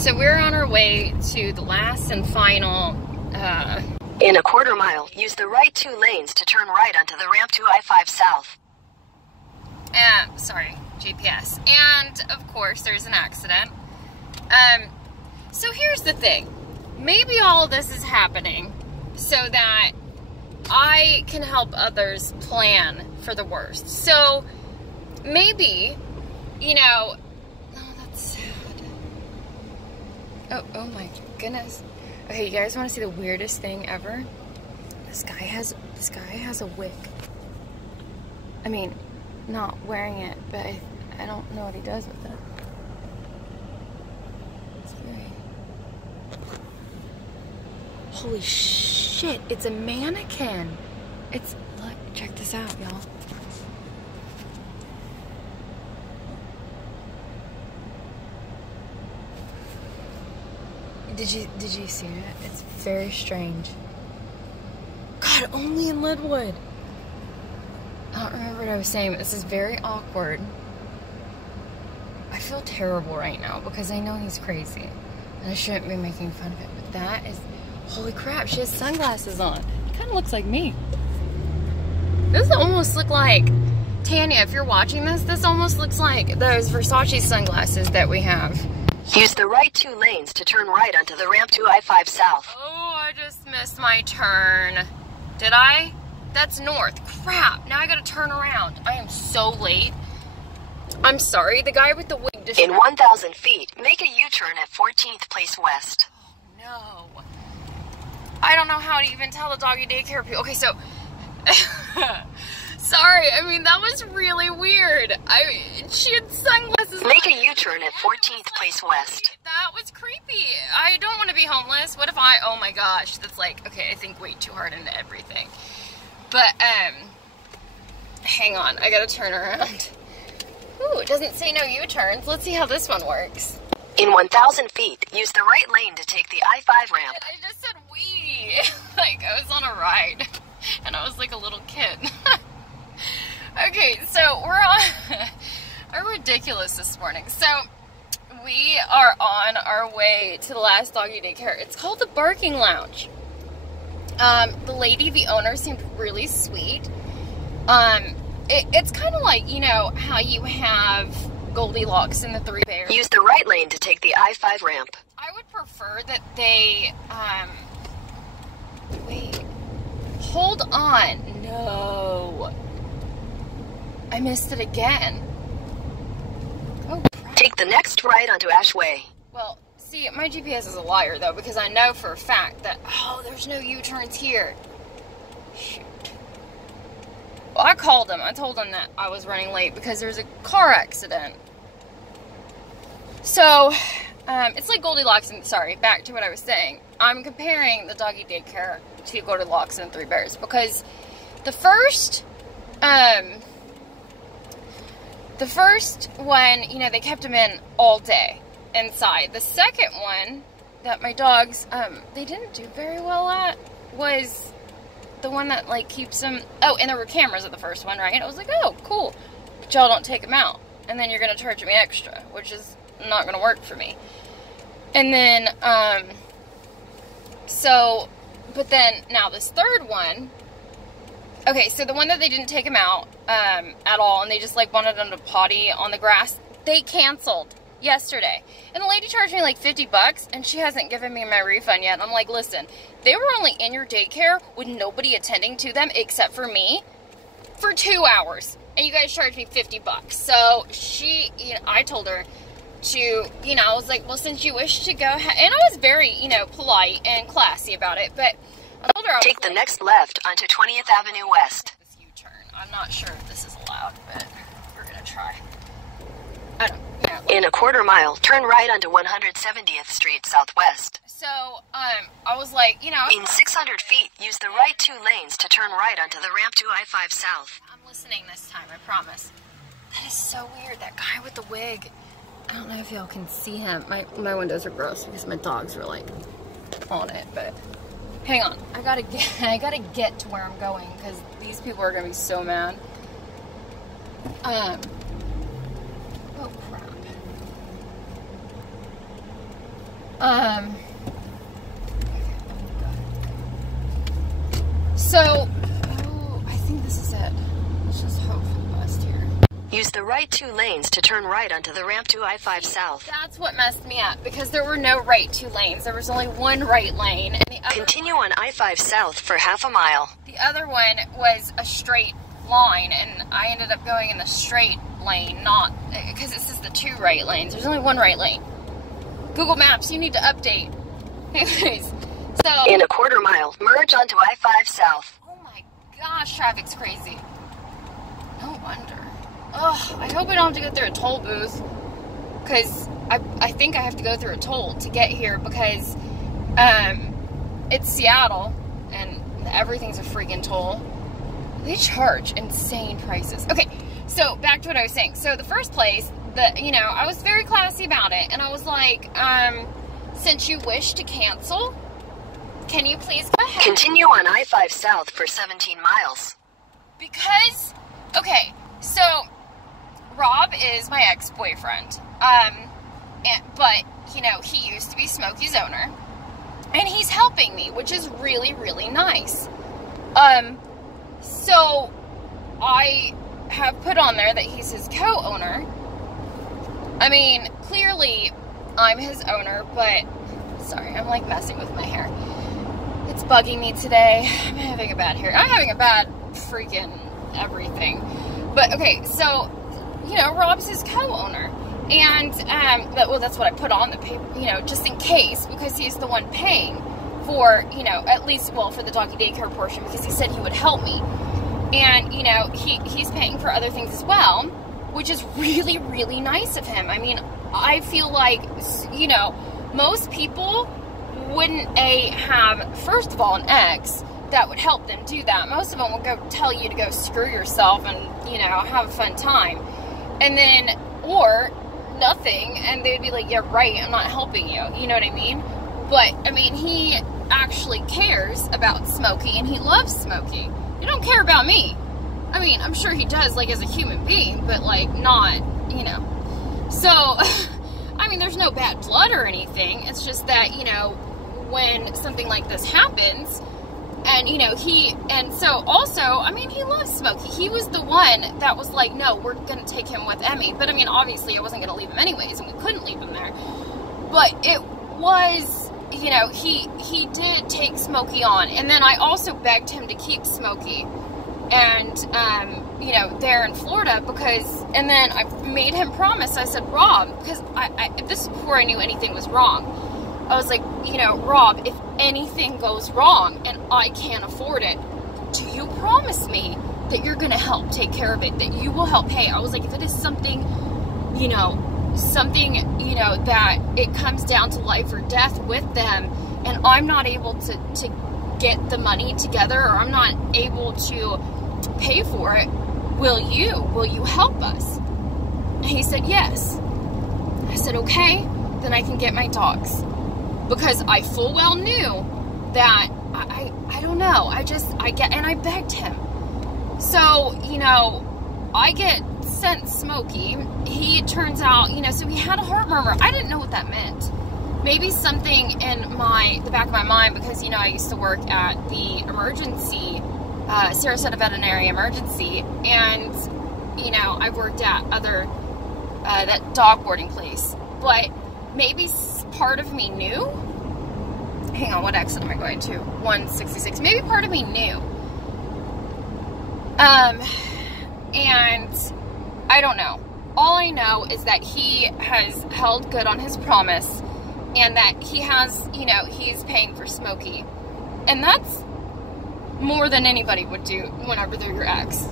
So we're on our way to the last and final, In a quarter mile, use the right 2 lanes to turn right onto the ramp to I-5 South. Sorry, GPS. And, of course, there's an accident. So here's the thing. Maybe all of this is happening so that I can help others plan for the worst. So, maybe, you know... Oh, that's sad. Oh my goodness. Okay, you guys want to see the weirdest thing ever? This guy has a wig. I mean, not wearing it, but I don't know what he does with it. It's very... Holy shit, it's a mannequin. It's, look, check this out, y'all. Did you see it? It's very strange. God, only in Lidwood. I don't remember what I was saying, but this is very awkward. I feel terrible right now because I know he's crazy. And I shouldn't be making fun of it, but that is... Holy crap, she has sunglasses on. It kind of looks like me. This almost look like... Tanya, if you're watching this, this almost looks like those Versace sunglasses that we have. Use the right 2 lanes to turn right onto the ramp to I-5 South. Oh, I just missed my turn. Did I? That's north. Crap, now I gotta turn around. I am so late. I'm sorry, the guy with the wig just... In 1,000 feet, make a U-turn at 14th Place West. Oh, no. I don't know how to even tell the doggy daycare people. Okay, so... Sorry, I mean, that was really weird. She had sunglasses. Make a U-turn at 14th Place West. That was creepy. I don't want to be homeless. What if oh my gosh, that's like, okay, I think way too hard into everything. But, hang on, I gotta turn around. Ooh, it doesn't say no U-turns. Let's see how this one works. In 1,000 feet, use the right lane to take the I-5 ramp. I just said we. Like, I was on a ride, and I was like a little kid. Okay, so we're ridiculous this morning. So we are on our way to the last doggy daycare. It's called the Barking Lounge. The lady, the owner, seemed really sweet. It's kind of like, you know, how you have Goldilocks and the Three Bears. Use the right lane to take the I-5 ramp. I would prefer that they, wait, hold on. No. I missed it again. Oh, crap. Take the next right onto Ash Way. Well, see, my GPS is a liar, though, because I know for a fact that, oh, there's no U-turns here. Shoot. Well, I called him. I told him that I was running late because there's a car accident. So, it's like Goldilocks and, sorry, back to what I was saying. I'm comparing the doggy daycare to Goldilocks and Three Bears because the first one, you know, they kept him in all day inside. The second one that my dogs, they didn't do very well at was the one that, like, keeps them, oh, and there were cameras at the first one, right? I was like, oh, cool. But y'all don't take them out. And then you're going to charge me extra, which is not going to work for me. And then, but then, now this third one, okay, so the one that they didn't take him out at all, and they just, like, wanted him to potty on the grass, they canceled yesterday. And the lady charged me, like, 50 bucks, and she hasn't given me my refund yet. And I'm like, listen, they were only in your daycare with nobody attending to them except for me for 2 hours. And you guys charged me 50 bucks. So she, you know, I told her to, you know, I was like, well, since you wish to go ahead, and I was very, you know, polite and classy about it, but I told her I was Take the next left onto 20th Avenue West. this U-turn. I'm not sure if this is allowed, but we're gonna try. I don't, yeah. In a quarter mile, turn right onto 170th Street Southwest. So, I was like, you know, In 600 feet, use the right 2 lanes to turn right onto the ramp to I-5 South. I'm listening this time, I promise. That is so weird, that guy with the wig. I don't know if y'all can see him. My windows are gross because my dogs are, like, on it, but hang on. I gotta get to where I'm going because these people are gonna be so mad. Oh crap. So, oh, I think this is it. Let's just hope for the best here. Use the right 2 lanes to turn right onto the ramp to I-5 South. That's what messed me up, because there were no right 2 lanes. There was only one right lane. And the other Continue on I-5 South for half a mile. The other one was a straight line, and I ended up going in the straight lane, not, because it says the 2 right lanes. There's only one right lane. Google Maps, you need to update. Anyways, so... In a quarter mile, merge onto I-5 South. Oh my gosh, traffic's crazy. No wonder. Ugh, I hope I don't have to go through a toll booth, because I think I have to go through a toll to get here, because it's Seattle, and everything's a freaking toll. They charge insane prices. Okay, so back to what I was saying. So the first place, I was very classy about it, and I was like, since you wish to cancel, can you please go ahead? Continue on I-5 South for 17 miles. Because, okay, so Rob is my ex-boyfriend, but, he used to be Smokey's owner, and he's helping me, which is really, really nice. So I have put on there that he's his co-owner. I mean, clearly I'm his owner, but, sorry, I'm like messing with my hair. It's bugging me today. I'm having a bad hair. I'm having a bad freaking everything. But, okay, so, Rob's his co-owner. And, well, that's what I put on the paper, just in case, because he's the one paying for, at least, well, for the doggy daycare portion, because he said he would help me. And, he's paying for other things as well, which is really, really nice of him. I mean, I feel like, most people wouldn't have, first of all, an ex that would help them do that. Most of them will go tell you to go screw yourself and, have a fun time. And then, or nothing, and they'd be like, yeah, right, I'm not helping you. You know what I mean? But, I mean, he actually cares about Smokey, and he loves Smokey. He don't care about me. I mean, I'm sure he does, like, as a human being, but, like, not, So, I mean, there's no bad blood or anything. It's just that, when something like this happens, and, and so also, I mean, he loves Smokey. He was the one that was like, no, we're going to take him with Emmy. But, I mean, obviously, I wasn't going to leave him anyways, and we couldn't leave him there. But it was, he did take Smokey on. And then I also begged him to keep Smokey. And, there in Florida, because, and then I made him promise. I said, Rob, because this is before I knew anything was wrong. I was like, Rob, if anything goes wrong and I can't afford it, do you promise me that you're going to help take care of it, that you will help pay? I was like, if it is something, that it comes down to life or death with them, and I'm not able to get the money together, or I'm not able to pay for it, will you help us? And he said, yes. I said, okay, then I can get my dogs. Because I full well knew that, I don't know, and I begged him. So, I get sent Smokey. He turns out, so he had a heart murmur. I didn't know what that meant. Maybe something in the back of my mind, because, I used to work at the emergency, Sarasota Veterinary Emergency, and, I've worked at that dog boarding place. But maybe part of me knew. Hang on, what exit am I going to? 166. Maybe part of me knew. And I don't know. All I know is that he has held good on his promise, and that he has, he's paying for Smokey. And that's more than anybody would do whenever they're your ex.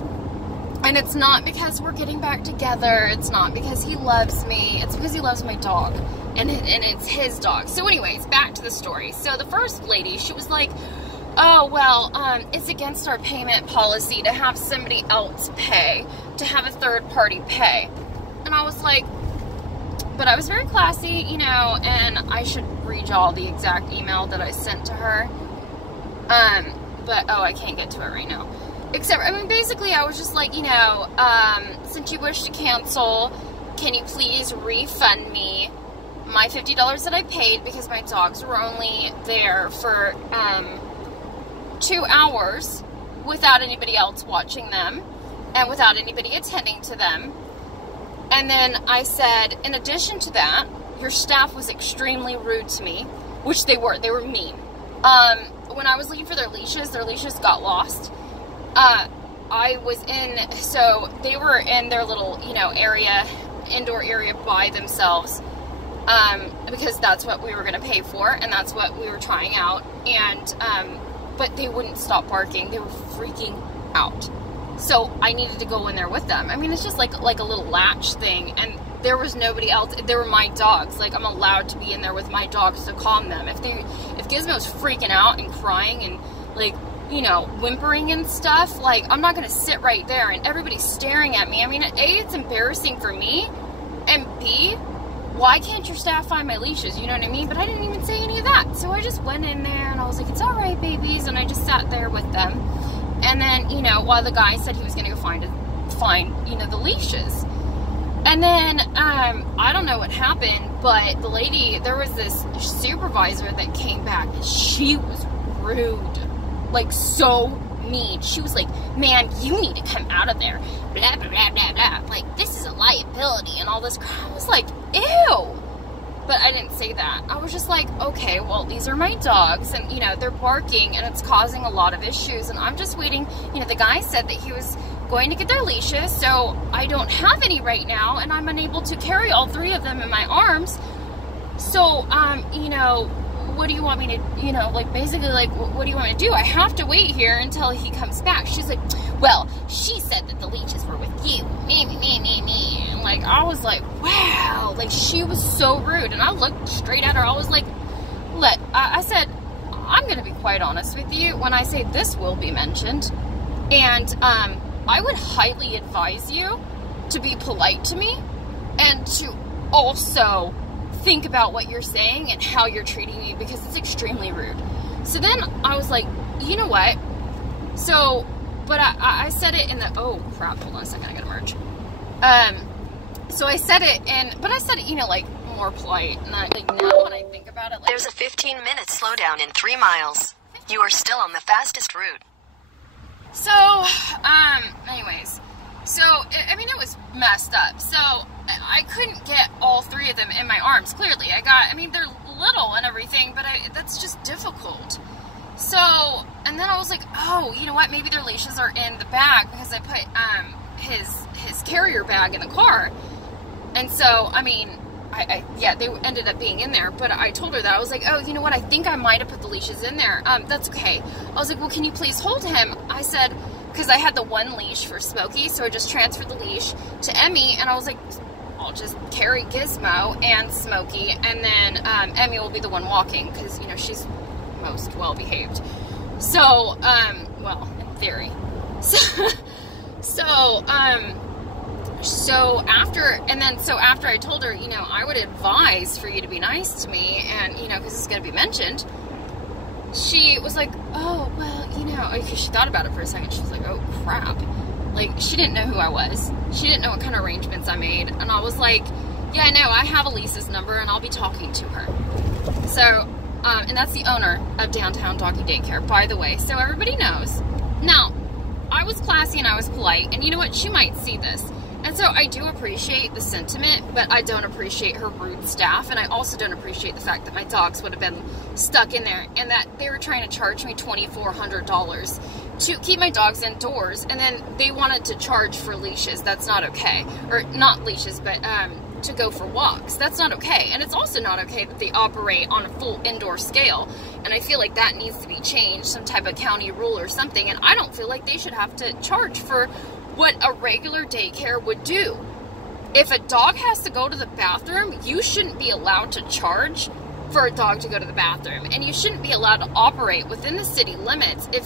And it's not because we're getting back together. It's not because he loves me. It's because he loves my dog. And it's his dog. So anyways, back to the story. So the first lady, she was like, oh, well, it's against our payment policy to have somebody else pay, to have a third party pay. And I was like, but I was very classy, and I should read y'all the exact email that I sent to her. But, oh, I can't get to it right now. Except, I mean, basically, I was just like, since you wish to cancel, can you please refund me my $50 that I paid, because my dogs were only there for 2 hours without anybody else watching them and without anybody attending to them. And then I said, in addition to that, your staff was extremely rude to me, which they were mean. When I was looking for their leashes got lost. So they were in their little, you know, indoor area by themselves, because that's what we were going to pay for, and that's what we were trying out, and, but they wouldn't stop barking. They were freaking out. So I needed to go in there with them. I mean, it's just like a little latch thing, and there was nobody else. They were my dogs. Like, I'm allowed to be in there with my dogs to calm them. If Gizmo's freaking out and crying and, like, you know, whimpering and stuff, like, I'm not gonna sit right there and everybody's staring at me. I mean, A, it's embarrassing for me, and B, why can't your staff find my leashes? You know what I mean? But I didn't even say any of that. So I just went in there and I was like, it's all right, babies, and I just sat there with them. And then, you know, while the guy said he was gonna go find, you know, the leashes. And then, I don't know what happened, but the lady, there was this supervisor that came back, and she was rude. Like, so mean. She was like, man, you need to come out of there. Blah, blah, blah, blah, blah. Like, this is a liability and all this crap. I was like, ew. But I didn't say that. I was just like, okay, well, these are my dogs, and, you know, they're barking, and it's causing a lot of issues, and I'm just waiting. You know, the guy said that he was going to get their leashes, so I don't have any right now, and I'm unable to carry all 3 of them in my arms. So, you know, what do you want me to, you know, like, basically, like, what do you want me to do? I have to wait here until he comes back. She's like, well, she said that the leashes were with you. Me. And, like, I was like, wow. Like, she was so rude. And I looked straight at her. I was like, I said, I'm going to be quite honest with you when I say this will be mentioned. And, I would highly advise you to be polite to me and to also think about what you're saying and how you're treating me, because it's extremely rude. So then I was like, you know what? So, but I said it in the, oh crap, hold on a second, I gotta merge. So I said it but I said it, you know, like, more polite, and like, now when I think about it, like, There's a 15-minute slowdown in 3 miles. You are still on the fastest route. So, anyways, so, I mean, it was messed up. So, I couldn't get all 3 of them in my arms, clearly. I mean, they're little and everything, but that's just difficult. So, and then I was like, oh, you know what, maybe their leashes are in the bag, because I put, his carrier bag in the car. And so, I mean, yeah, they ended up being in there, but I told her that. I was like, oh, you know what, I think I might have put the leashes in there. That's okay. I was like, well, can you please hold him? I said, because I had the 1 leash for Smokey, so I just transferred the leash to Emmy, and I was like, I'll just carry Gizmo and Smokey, and then Emmy will be the one walking, because, you know, she's most well-behaved. So, well, in theory. So after I told her, you know, I would advise for you to be nice to me, and, you know, because it's going to be mentioned, she was like, oh, well, you know, because she thought about it for a second. She was like, oh, crap. Like, she didn't know who I was. She didn't know what kind of arrangements I made. And I was like, yeah, no, I have Elisa's number, and I'll be talking to her. So, and that's the owner of Downtown Doggy Daycare, by the way, so everybody knows. Now, I was classy and I was polite, and you know what? She might see this. And so I do appreciate the sentiment, but I don't appreciate her rude staff, and I also don't appreciate the fact that my dogs would have been stuck in there, and that they were trying to charge me $2,400 to keep my dogs indoors, and then they wanted to charge for leashes. That's not okay. Or not leashes, but to go for walks. That's not okay. And it's also not okay that they operate on a full indoor scale, and I feel like that needs to be changed, some type of county rule or something, and I don't feel like they should have to charge for what a regular daycare would do. If a dog has to go to the bathroom, you shouldn't be allowed to charge for a dog to go to the bathroom, and you shouldn't be allowed to operate within the city limits, if,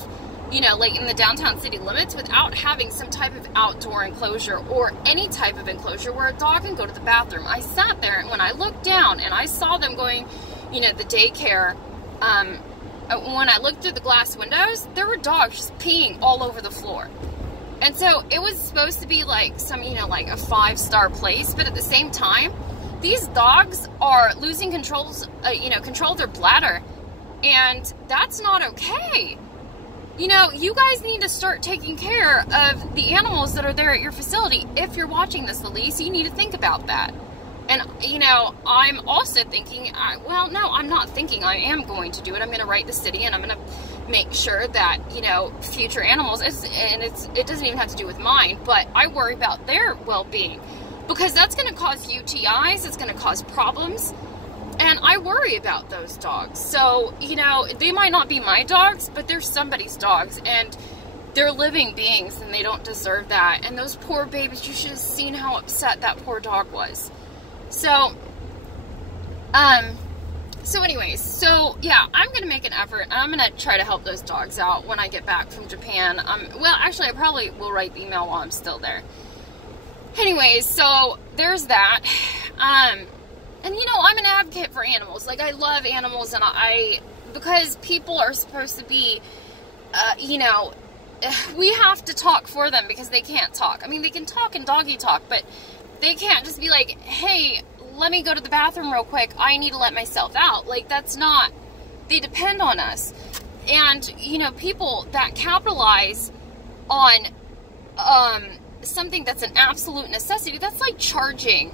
you know, like in the downtown city limits, without having some type of outdoor enclosure or any type of enclosure where a dog can go to the bathroom. I sat there, and when I looked down and I saw them going, you know, the daycare, when I looked through the glass windows, there were dogs just peeing all over the floor. And so it was supposed to be like some, you know, like a 5-star place, but at the same time, these dogs are losing control of their bladder, and that's not okay. You know, you guys need to start taking care of the animals that are there at your facility. If you're watching this, Elise, you need to think about that. And, you know, I'm also thinking, well, no, I'm not thinking, I am going to do it. I'm going to write the city, and I'm going to make sure that, you know, future animals, it doesn't even have to do with mine, but I worry about their well-being, because that's going to cause UTIs, it's going to cause problems, and I worry about those dogs. So, you know, they might not be my dogs, but they're somebody's dogs, and they're living beings, and they don't deserve that. And those poor babies, you should have seen how upset that poor dog was. So, anyways, so, yeah, I'm going to make an effort, and I'm going to try to help those dogs out when I get back from Japan. Well, actually, I probably will write the email while I'm still there. Anyways, so, there's that. And, you know, I'm an advocate for animals. Like, I love animals, and because people are supposed to be, you know, we have to talk for them because they can't talk. I mean, they can talk in doggy talk, but they can't just be like, hey, let me go to the bathroom real quick. I need to let myself out. Like, that's not, they depend on us. And, you know, people that capitalize on something that's an absolute necessity, that's like charging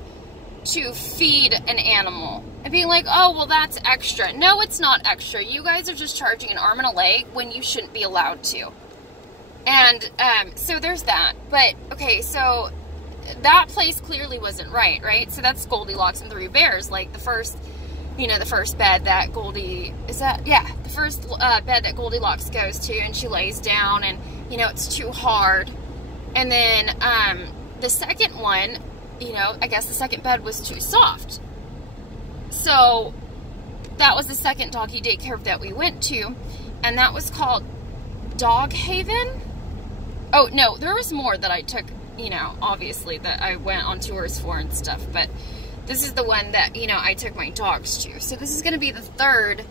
to feed an animal and being like, oh, well, that's extra. No, it's not extra. You guys are just charging an arm and a leg when you shouldn't be allowed to. And so there's that. But, okay, so that place clearly wasn't right? So that's Goldilocks and the Three Bears. Like, the first, you know, the first bed that the first bed that Goldilocks goes to, and she lays down, and, you know, it's too hard. And then the second one, you know, I guess the second bed was too soft. So that was the second doggy daycare that we went to, and that was called Dog Haven. Oh, no, there was more that I took, you know, obviously, that I went on tours for and stuff, but this is the one that, you know, I took my dogs to. So this is going to be the third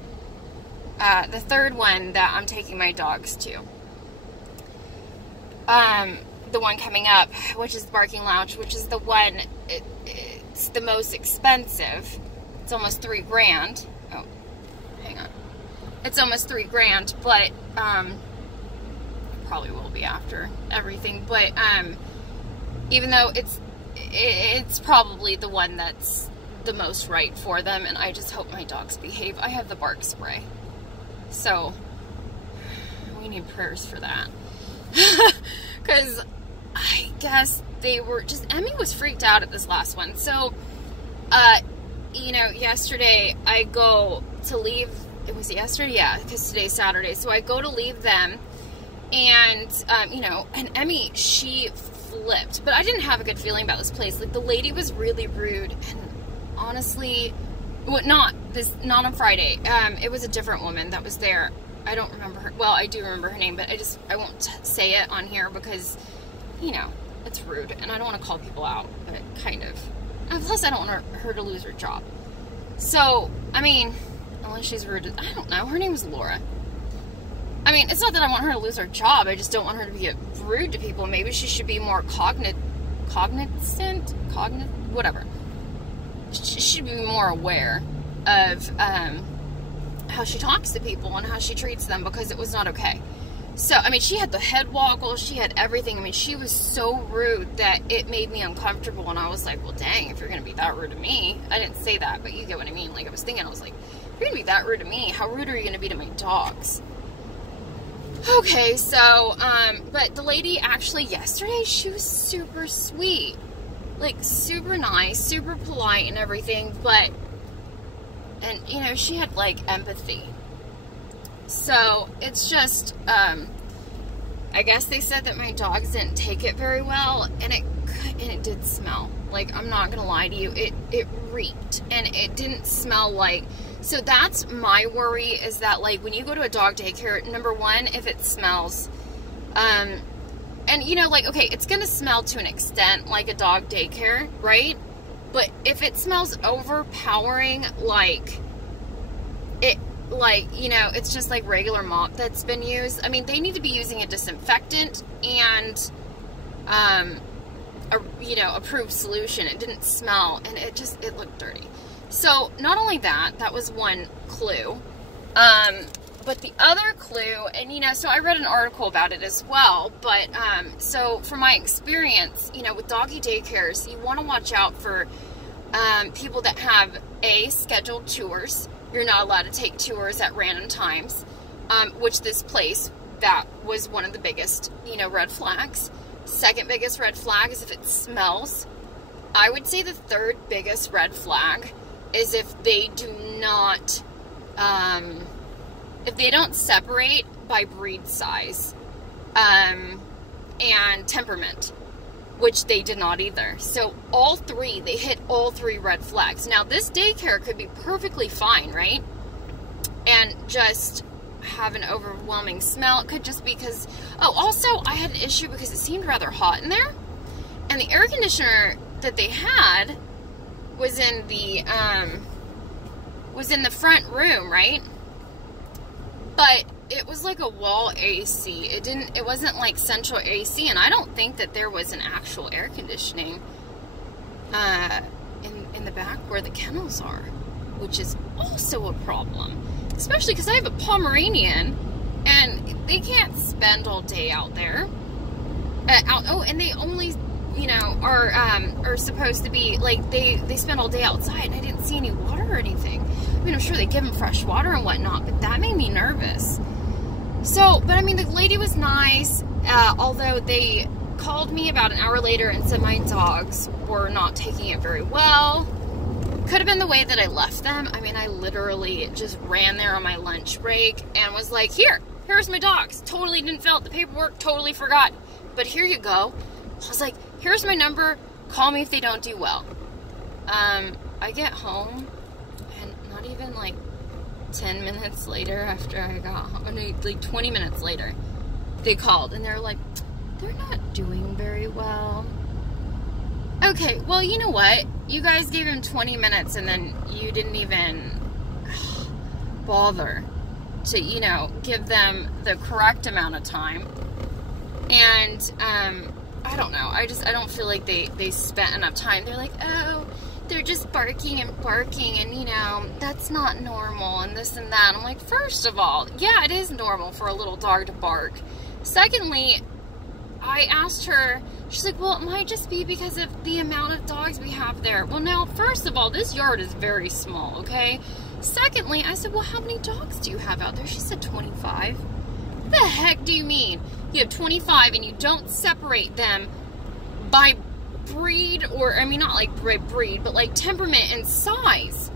one that I'm taking my dogs to. The one coming up, which is the Barking Lounge, which is the one, it's the most expensive. It's almost $3,000. Oh, hang on. It's almost $3,000, but, probably will be after everything, but, even though it's probably the one that's the most right for them, and I just hope my dogs behave. I have the bark spray, so we need prayers for that. Because I guess they were just, Emmy was freaked out at this last one. So, you know, yesterday I go to leave, it was yesterday? Yeah, because today's Saturday. So I go to leave them, and, you know, and Emmy, she flipped. But I didn't have a good feeling about this place. Like, the lady was really rude, and honestly, well, not on Friday. It was a different woman that was there. I don't remember her. Well, I do remember her name, but I won't say it on here because, you know, it's rude, and I don't want to call people out, but kind of. And plus, I don't want her to lose her job. So, I mean, unless she's rude, I don't know. Her name is Laura. I mean, it's not that I want her to lose her job. I just don't want her to be rude to people. Maybe she should be more cognizant, whatever. She should be more aware of how she talks to people and how she treats them, because it was not okay. So, I mean, she had the head woggle, she had everything. I mean, she was so rude that it made me uncomfortable, and I was like, well, dang, if you're going to be that rude to me. I didn't say that, but you get what I mean. Like, I was thinking, I was like, if you're going to be that rude to me, how rude are you going to be to my dogs? Okay, so, but the lady actually yesterday, she was super sweet. Like, super nice, super polite and everything, but, and, you know, she had, like, empathy. So, it's just, I guess they said that my dogs didn't take it very well, and it did smell. Like, I'm not gonna lie to you, it reeked, and it didn't smell like, so that's my worry, is that, like, when you go to a dog daycare, number one, if it smells, and, you know, like, okay, it's gonna smell to an extent like a dog daycare, right? But if it smells overpowering, like, you know, it's just like regular mop that's been used. I mean, they need to be using a disinfectant, and, approved solution. It didn't smell, and it looked dirty. So not only that was one clue, but the other clue, and so I read an article about it as well, but so from my experience, with doggy daycares, you want to watch out for people that have scheduled tours. You're not allowed to take tours at random times, which this place, that was one of the biggest, red flags. Second biggest red flag is if it smells. I would say the third biggest red flag is if they do not, if they don't separate by breed size, and temperament, which they did not either. So they hit all three red flags. Now this daycare could be perfectly fine, right? And just have an overwhelming smell. It could just be because, also I had an issue because it seemed rather hot in there, and the air conditioner that they had was in the front room, right? But it was like a wall AC. It wasn't like central AC, and I don't think that there was an actual air conditioning in the back where the kennels are, which is also a problem. Especially because I have a Pomeranian, and they can't spend all day out there. And they only, are supposed to be, like, they spend all day outside, and I didn't see any water or anything. I mean, I'm sure they give them fresh water and whatnot, but that made me nervous. So, but I mean, the lady was nice, although they called me about an hour later and said my dogs were not taking it very well. Could have been the way that I left them. I mean, I literally just ran there on my lunch break and was like, here's my dogs. Totally didn't fill out the paperwork, totally forgot. But here you go. I was like, here's my number. Call me if they don't do well. I get home, and not even like 10 minutes later after I got home, no, like 20 minutes later, they called, and they're like, they're not doing very well. Okay, well, you know what? You guys gave him 20 minutes, and then you didn't even bother to, give them the correct amount of time. And, I don't know. I don't feel like they spent enough time. They're like, oh, they're just barking and barking, and, that's not normal, and this and that. I'm like, first of all, yeah, it is normal for a little dog to bark. Secondly, I asked her, she's like, well, it might just be because of the amount of dogs we have there. Well, now, first of all, this yard is very small, okay? Secondly, I said, well, how many dogs do you have out there? She said 25. What the heck do you mean? You have 25 and you don't separate them by breed, or, I mean, not like breed, but like temperament and size.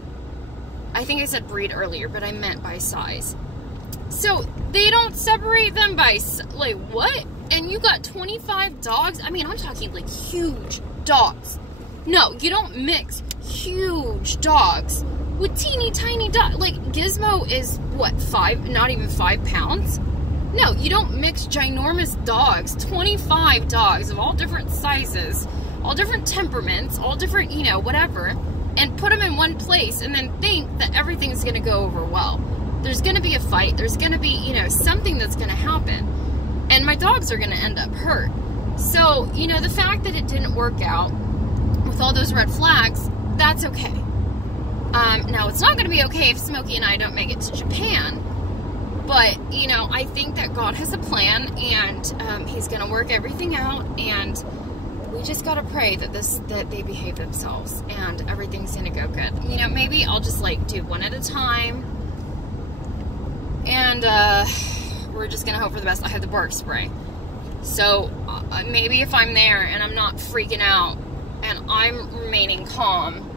I think I said breed earlier, but I meant by size. So, they don't separate them by, like, what? And you got 25 dogs? I mean, I'm talking like huge dogs. No, you don't mix huge dogs with teeny tiny dogs. Like, Gizmo is, what, 5, not even 5 pounds? No, you don't mix ginormous dogs, 25 dogs of all different sizes, all different temperaments, all different, whatever, and put them in one place and then think that everything's going to go over well. There's going to be a fight. There's going to be, something that's going to happen. And my dogs are going to end up hurt. So, the fact that it didn't work out with all those red flags, that's okay. Now, it's not going to be okay if Smokey and I don't make it to Japan. But, I think that God has a plan, and He's going to work everything out, and we just got to pray that they behave themselves, and everything's going to go good. Maybe I'll just, do one at a time, and, we're just going to hope for the best. I have the bark spray. So, maybe if I'm there and I'm not freaking out and I'm remaining calm,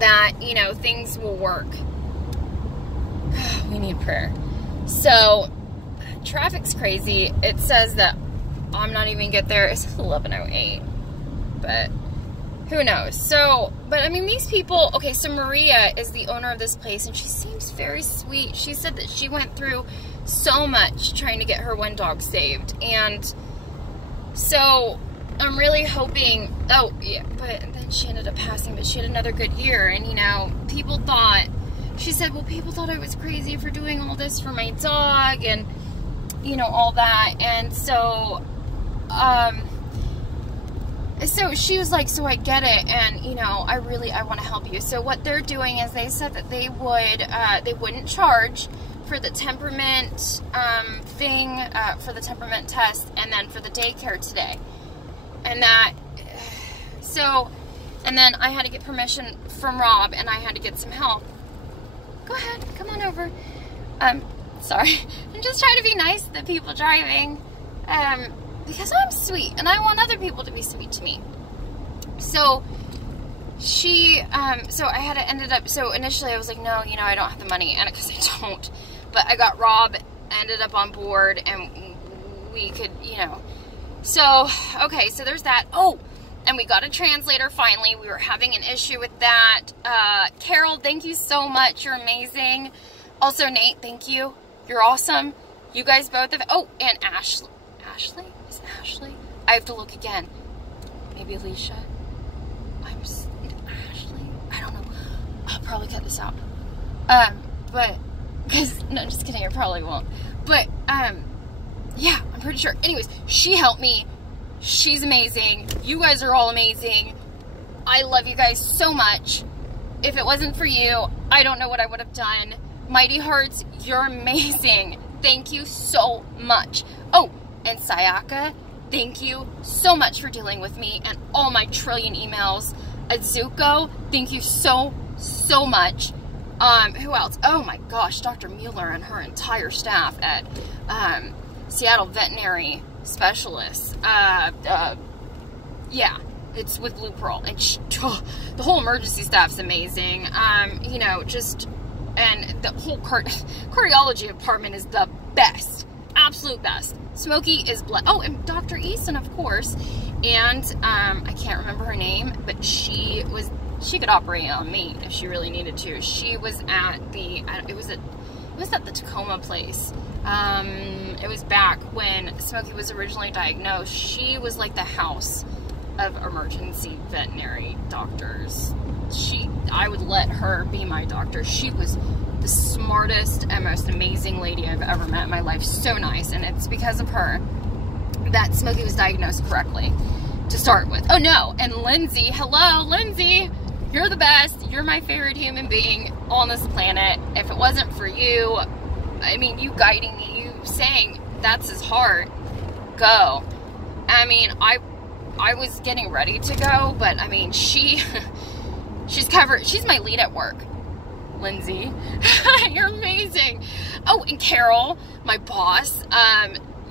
that, things will work. We need prayer. So, traffic's crazy. It says that I'm not even get there. It's 11:08. But, who knows? So, but I mean, these people, okay, so Maria is the owner of this place, and she seems very sweet. She said that she went through so much trying to get her one dog saved, and so I'm really hoping, oh yeah, but then she ended up passing, but she had another good year, and people thought, she said, well, people thought I was crazy for doing all this for my dog, and all that, and so so she was like, so I get it, and you know, I want to help you. So what they're doing is they said that they wouldn't charge for the temperament thing, for the temperament test, and then for the daycare today. And that, so, and then I had to get permission from Rob, and I had to get some help. Go ahead, come on over. Sorry, I'm just trying to be nice to the people driving, because I'm sweet, and I want other people to be sweet to me. So, she, so I had to so initially I was like, no, you know, I don't have the money, and because I don't, but I got Rob, ended up on board, and we could, you know, so, okay, so there's that. Oh, and we got a translator finally. We were having an issue with that. Carol, thank you so much. You're amazing. Also, Nate, thank you. You're awesome. You guys both have, oh, and Ashley. Ashley? Is it Ashley? I have to look again. Maybe Alicia? Ashley? I don't know. I'll probably cut this out. But, because, no, just kidding, I probably won't. But, yeah, I'm pretty sure. Anyways, she helped me. She's amazing. You guys are all amazing. I love you guys so much. If it wasn't for you, I don't know what I would have done. Mighty Hearts, you're amazing. Thank you so much. Oh, and Sayaka, thank you so much for dealing with me and all my trillion emails. Azuko, thank you so much. Who else? Oh my gosh, Dr. Mueller and her entire staff at Seattle Veterinary Specialists. Yeah, it's with Blue Pearl. And the whole emergency staff's amazing. You know, just, and the whole cardiology department is the best. Absolute best. Smokey is oh, and Dr. Easton, of course. And, I can't remember her name, but she could operate on me if she really needed to. She was at the, it was at the Tacoma place. It was back when Smokey was originally diagnosed. She was like the house of emergency veterinary doctors. I would let her be my doctor. She was the smartest and most amazing lady I've ever met in my life. So nice. And it's because of her that Smokey was diagnosed correctly to start with. Oh no, and Lindsay, hello, Lindsay, you're the best. You're my favorite human being on this planet. If it wasn't for you, I mean, you guiding me, you saying that's his heart, go. I mean, I was getting ready to go, but I mean, she's covered. She's my lead at work. Lindsay, you're amazing. Oh, and Carol, my boss,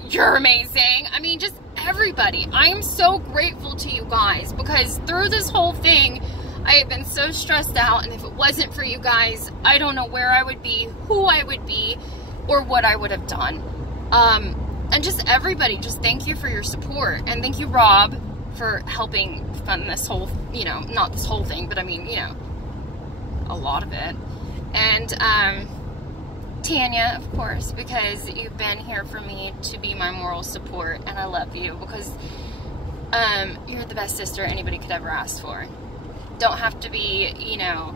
you're amazing. I mean, just everybody. I am so grateful to you guys because through this whole thing, I have been so stressed out, and if it wasn't for you guys, I don't know where I would be, who I would be, or what I would have done. And just everybody, just thank you for your support, and thank you, Rob, for helping fund this whole, you know, not this whole thing, but I mean, you know, a lot of it. And Tanya, of course, because you've been here for me to be my moral support, and I love you because you're the best sister anybody could ever ask for. Don't have to be, you know,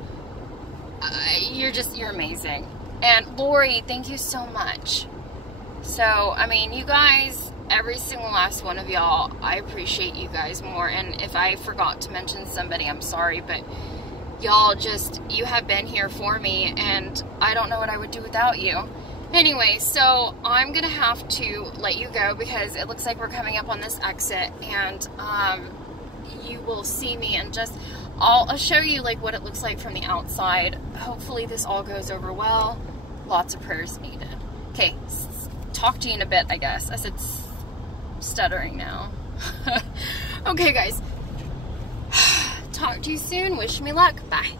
you're amazing. And Lori, thank you so much. So, I mean, you guys, every single last one of y'all, I appreciate you guys more. And if I forgot to mention somebody, I'm sorry, but y'all just, you have been here for me, and I don't know what I would do without you. Anyway, so I'm gonna have to let you go because it looks like we're coming up on this exit, and you will see me, and just I'll show you like what it looks like from the outside. Hopefully this all goes over well. Lots of prayers needed. Okay, talk to you in a bit, I guess. I said stuttering now. Okay, guys. Talk to you soon. Wish me luck. Bye.